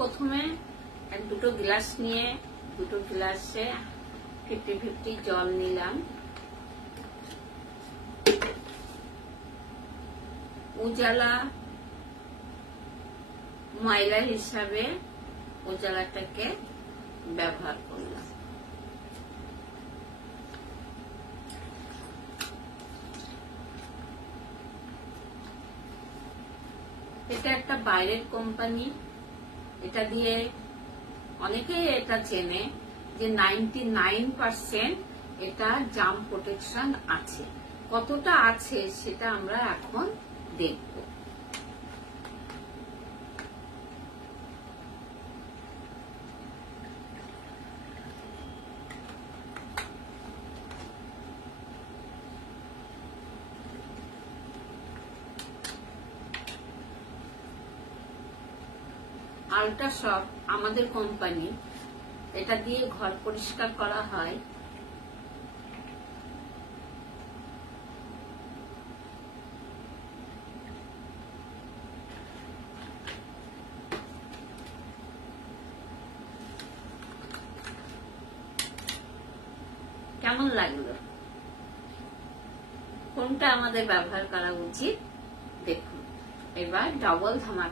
প্রথমে দুটো গ্লাস নিয়ে দুটো গ্লাসে 50-50 জল নিলাম। উজালা ময়লা হিসাবে উজালাটাকে ব্যবহার করলাম। এটা একটা বাইরের কোম্পানি, এটা দিয়ে অনেকেই এটা চেনে যে 99% এটা জাম প্রোটেকশন আছে। কতটা আছে সেটা আমরা এখন দেখব। আল্ট্রাসফট আমাদের কোম্পানি, এটা দিয়ে ঘর পরিষ্কার করা হয়। কেমন লাগলো? কোনটা আমাদের ব্যবহার করা উচিত দেখুন। এবার ডবল ধামাকা।